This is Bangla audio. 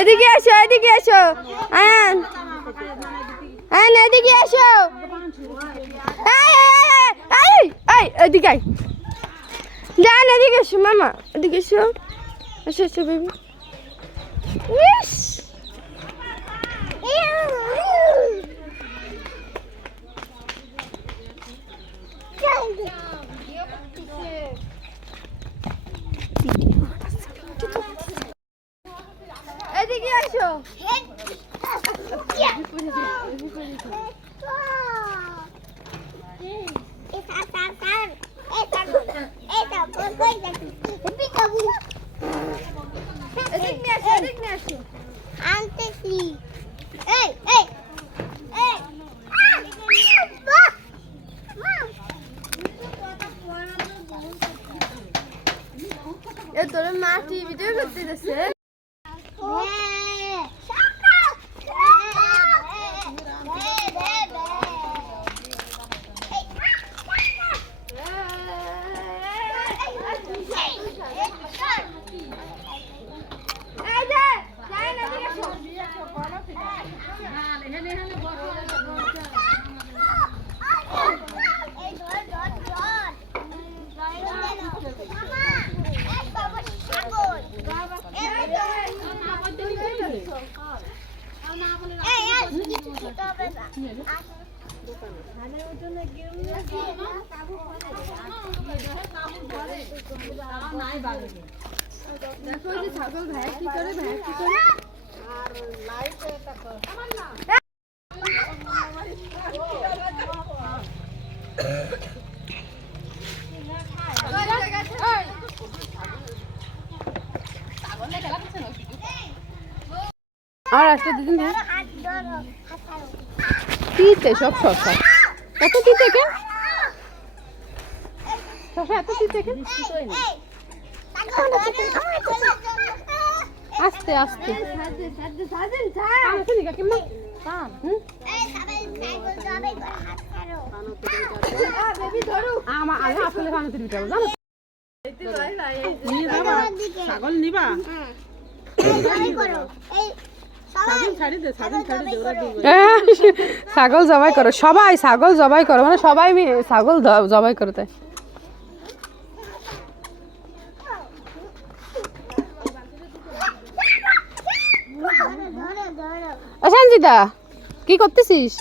এদিকে আসো, এদিকে আসো, আয়ান আয়ান এদিকে আসো, এদিকে আয়, যান এদিকে এসো মামা, এদিকে এসো, এসো এসো বেবি। এদিকে আসো, তোর মা টিভিতে করতে দিচ্ছে। ছাগল ভাই কি করে, ভাই কি করে, আর লাইটে এটা কর আমার না আর একটা দিন তিতে সব শসা এত তিতে কেন, শসা এত তিতে কেন, আস্তে আস্তে ছাগল নিবা, ছাগল জবাই করো, সবাই ছাগল জবাই করো, মানে সবাই ছাগল জবাই করো। তাই সঞ্জিতা কি করতেছিস?